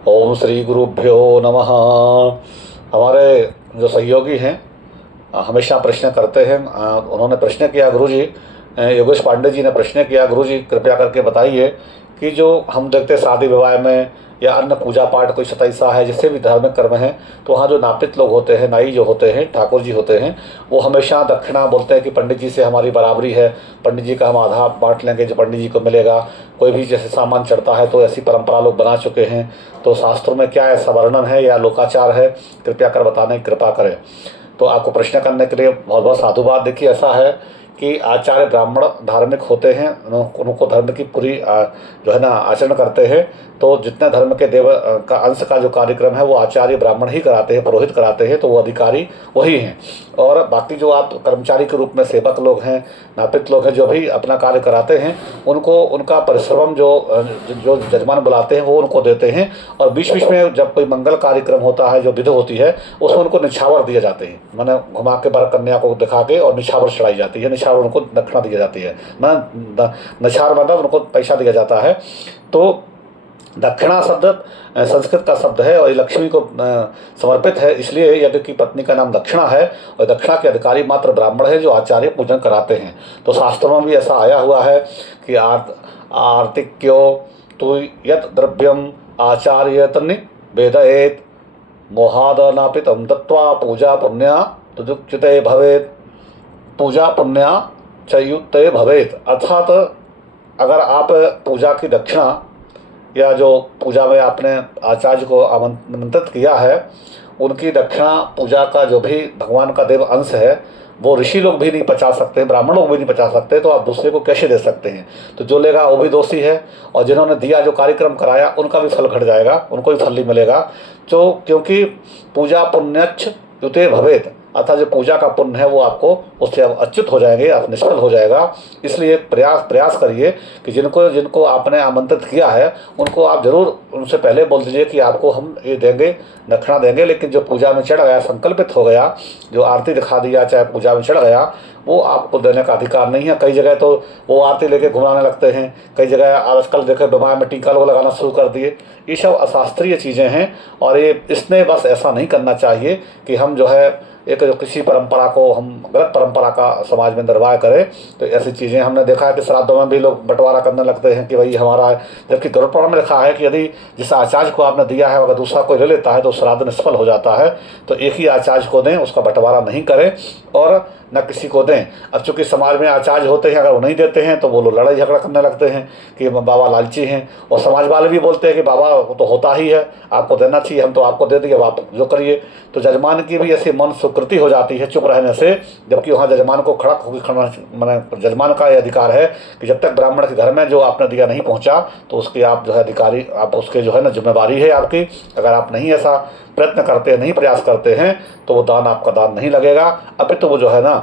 ओम श्री गुरुभ्यो नमः। हमारे जो सहयोगी हैं हमेशा प्रश्न करते हैं। उन्होंने प्रश्न किया गुरुजी, योगेश पांडे जी ने प्रश्न किया, गुरुजी कृपया करके बताइए कि जो हम देखते हैं शादी विवाह में या अन्य पूजा पाठ कोई सतैसा है, जिससे भी धार्मिक कर्म है, तो वहाँ जो नापित लोग होते हैं, नाई जो होते हैं, ठाकुर जी होते हैं, वो हमेशा दक्षिणा बोलते हैं कि पंडित जी से हमारी बराबरी है, पंडित जी का हम आधा बांट लेंगे जो पंडित जी को मिलेगा। कोई भी जैसे सामान चढ़ता है तो ऐसी परंपरा लोग बना चुके हैं। तो शास्त्रों में क्या ऐसा वर्णन है या लोकाचार है, कृपया कर बताने की कृपा करें। तो आपको प्रश्न करने के लिए बहुत बहुत साधुवाद। देखिए ऐसा है कि आचार्य ब्राह्मण धार्मिक होते हैं, उनको धर्म की पूरी जो है ना आचरण करते हैं। तो जितने धर्म के देव का अंश का जो कार्यक्रम है वो आचार्य ब्राह्मण ही कराते हैं, पुरोहित कराते हैं, तो वो अधिकारी वही हैं। और बाकी जो आप कर्मचारी के रूप में सेवक लोग हैं, नापित लोग हैं, जो भी अपना कार्य कराते हैं, उनको उनका परिश्रम जो जो जजमान बुलाते हैं वो उनको देते हैं। और बीच बीच में जब कोई मंगल कार्यक्रम होता है, जो विधि होती है, उसमें उनको निछावर दिए जाते हैं, मैंने घुमा के बर कन्या को दिखा के और निछावर चढ़ाई जाती है, निछावर उनको दक्षिणा दी जाती है, निछावर मतलब उनको पैसा दिया जाता है। तो दक्षिणा शब्द संस्कृत का शब्द है और लक्ष्मी को समर्पित है, इसलिए यज्ञ की पत्नी का नाम दक्षिणा है। और दक्षिणा के अधिकारी मात्र ब्राह्मण है जो आचार्य पूजन कराते हैं। तो शास्त्रों में भी ऐसा आया हुआ है कि आर्तिक्यो तु यत् द्रव्यम आचार्य वेदयेत मोहादनापितम दत्वा पूजा पुण्या तुजुच्युते भवेत, पूजा पुण्या चयुते भवेत। अर्थात अगर आप पूजा की दक्षिणा या जो पूजा में आपने आचार्य को आमंत्रित किया है, उनकी दक्षिणा पूजा का जो भी भगवान का देव अंश है वो ऋषि लोग भी नहीं पचा सकते, ब्राह्मण लोग भी नहीं पचा सकते, तो आप दूसरे को कैसे दे सकते हैं। तो जो लेगा वो भी दोषी है, और जिन्होंने दिया जो कार्यक्रम कराया उनका भी फल घट जाएगा, उनको भी फल नहीं मिलेगा। तो क्योंकि पूजा पुण्यच्छ युते भवेत, अर्थात जो पूजा का पुण्य है वो आपको उससे अच्युत हो जाएंगे, आप निष्फल हो जाएगा। इसलिए प्रयास करिए कि जिनको आपने आमंत्रित किया है उनको आप जरूर उनसे पहले बोल दीजिए कि आपको हम ये देंगे, दक्षिणा देंगे। लेकिन जो पूजा में चढ़ गया, संकल्पित हो गया, जो आरती दिखा दिया चाहे पूजा में चढ़ गया, वो आपको देने का अधिकार नहीं है। कई जगह तो वो आरती लेके घुमाने लगते हैं, कई जगह आजकल देखे विवाह में टीका लोग लगाना शुरू कर दिए। ये सब अशास्त्रीय चीज़ें हैं और ये इसमें बस ऐसा नहीं करना चाहिए कि हम जो है एक जो किसी परंपरा को हम गलत परंपरा का समाज में निर्वाह करें। तो ऐसी चीज़ें हमने देखा है कि श्राद्धों में भी लोग बंटवारा करने लगते हैं कि भाई हमारा है, जबकि गरुड़ पुराण में लिखा है कि यदि जिस आचार्य को आपने दिया है अगर दूसरा कोई ले लेता है तो श्राद्ध निष्फल हो जाता है। तो एक ही आचार्य को दें, उसका बंटवारा नहीं करें और न किसी को दें। अब चूँकि समाज में आचार्य होते हैं, अगर वो नहीं देते हैं तो वो लोग लड़ाई झगड़ा करने लगते हैं कि बाबा लालची हैं, और समाज वाले भी बोलते हैं कि बाबा वो तो होता ही है, आपको देना चाहिए, हम तो आपको दे दिए, आप जो करिए। तो जजमान की भी ऐसी मन स्वीकृति हो जाती है चुप रहने से, जबकि वहाँ जजमान को खड़ा होकर खड़ा, मैंने जजमान का ये अधिकार है कि जब तक ब्राह्मण के घर में जो आपने दिया नहीं पहुँचा तो उसकी आप जो है अधिकारी, आप उसके जो है ना जिम्मेवारी है आपकी। अगर आप नहीं ऐसा प्रयत्न करते हैं, नहीं प्रयास करते हैं, तो वो दान आपका दान नहीं लगेगा, अपितु वो जो है ना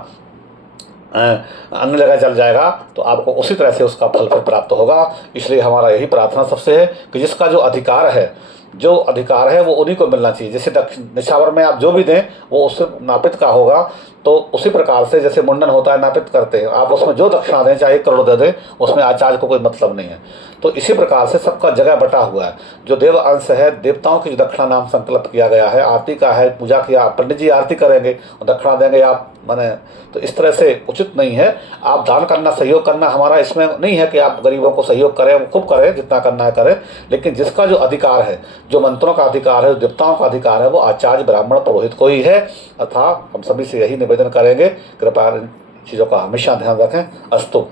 अन्य जगह चल जाएगा, तो आपको उसी तरह से उसका फल फिर प्राप्त होगा। इसलिए हमारा यही प्रार्थना सबसे है कि जिसका जो अधिकार है वो उन्हीं को मिलना चाहिए। जैसे निछावर में आप जो भी दें वो उससे नापित का होगा, तो उसी प्रकार से जैसे मुंडन होता है नापित करते हैं, आप उसमें जो दक्षिणा दें चाहे 1 करोड़ दे दें, उसमें आचार्य को कोई मतलब नहीं है। तो इसी प्रकार से सबका जगह बटा हुआ है। जो देव अंश है, देवताओं की जो दक्षिणा नाम संकल्प किया गया है, आरती का है, पूजा किया, पंडित जी आरती करेंगे और दक्षिणा देंगे आप, माने तो इस तरह से उचित नहीं है। आप दान करना, सहयोग करना, हमारा इसमें नहीं है कि आप गरीबों को सहयोग करें, वो खूब करें, जितना करना है करें, लेकिन जिसका जो अधिकार है, जो मंत्रों का अधिकार है, जो देवताओं का अधिकार है, वो आचार्य ब्राह्मण पुरोहित को ही है। अतः हम सभी से यही निवेदन करेंगे, कृपया इन चीज़ों का हमेशा ध्यान रखें। अस्तु।